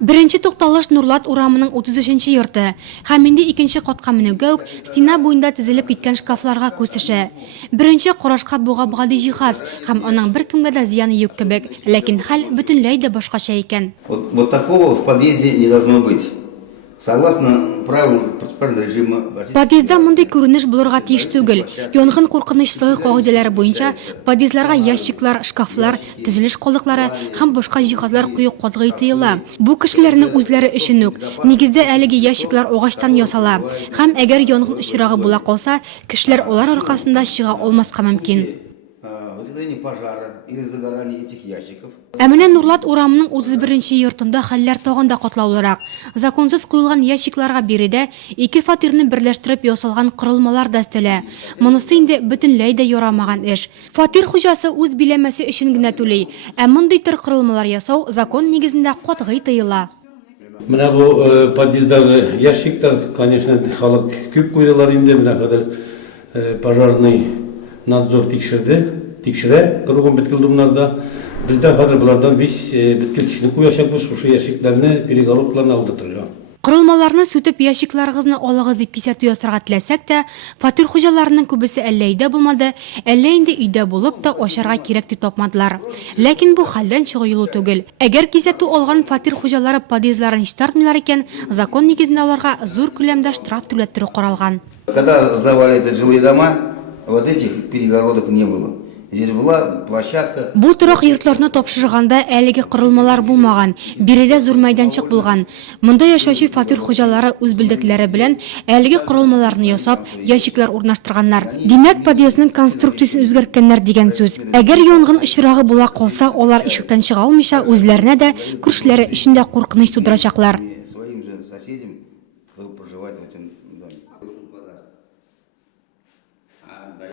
Birinchi to'xtalish Nurlat uramının 33-chi yurti. Ham endi ikkinchi qatqa minugga stena bo'yida tizilib ketgan shkaflarga ko'z tishi. Birinchi qarashqa bo'g'abg'ali jihaz ham uning bir kimga da ziyoni yo'q kebek, lekin hal butunlayda boshqacha ekan. Вот такого в подъезде не должно быть. Согласно правилам противопожарного режима. Podyezdda bunday ko'rinish bo'lirga tegish tugil. Yong'in qo'rqinishligi qoidalari bo'yicha podyezdlarga yashiklar, shkaflar, tizilish qoldiqlari ham boshqa jihozlar qo'yib qo'yilgan tiyila. Bu kishilarning o'zlari ishinuk. Negizda haligi yashiklar o'g'ashdan yasala. Ham agar yong'in uchrog'i bo'la qolsa, kishilar ular orqasida chiqa olmasqa mumkin. Возникновение пожара или загорание этих ящиков. Әмінә Нурлат урамының 31-ci yurtында хәлләр тагында катлаулырак. Законсыз куелган ящикларга биредә ике фатирны берләштереп ясалган корылмалар да өстәлә. Монысы инде бөтенләй дә ярамаган эш. Фатир хуҗасы үз биләмәсе өчен генә түли. Ә мондый төр корылмалар ясау закон нигезендә катгый тыела. Менә бу подъездагы ящиктар, конечно, халык күп куйдылар инде, менә хәзер пожарный надзор тикшерә, кыргын беткел думнарда. Бездә хәзер булардан 5 беткел кешене куячакбыз, шушы ящикларны перегородкаларны алдыртырга. Корылмаларны сүтеп ящикларыгызны алыгыз дип кисәтү ясарга теләсәк тә, фатир хуҗаларының күбесе әллә өйдә булмады, әллә инде өйдә булып та ашарга кирәк дип тапмадылар. Ләкин бу хәлдән чыгу юлы түгел. Әгәр кисәтү алган фатир хуҗалары подъездларын чистартмыйлар икән, закон нигезендә аларга зур күләмдә штраф түләттерү каралган. Когда сдавали эти жилые дома, вот этих перегородок не было. Здесь была площадка. Бу торак йортларны тапшырганда әлеге корылмалар булмаган, биредә зур мәйданчык булган. Монда яшәүче фатир хуҗалары үз билдекләре белән әлеге корылмаларны ясап, ящиклар урнаштырганнар. Димәк, подъездның конструкциясын үзгәрткәннәр дигән сүз. Әгәр янгын очрагы була калса, алар ишектән чыга алмыйча, үзләренә дә, күршеләре өчен дә куркыныч тудырачаклар. Своим же соседям, кто проживает в этом доме.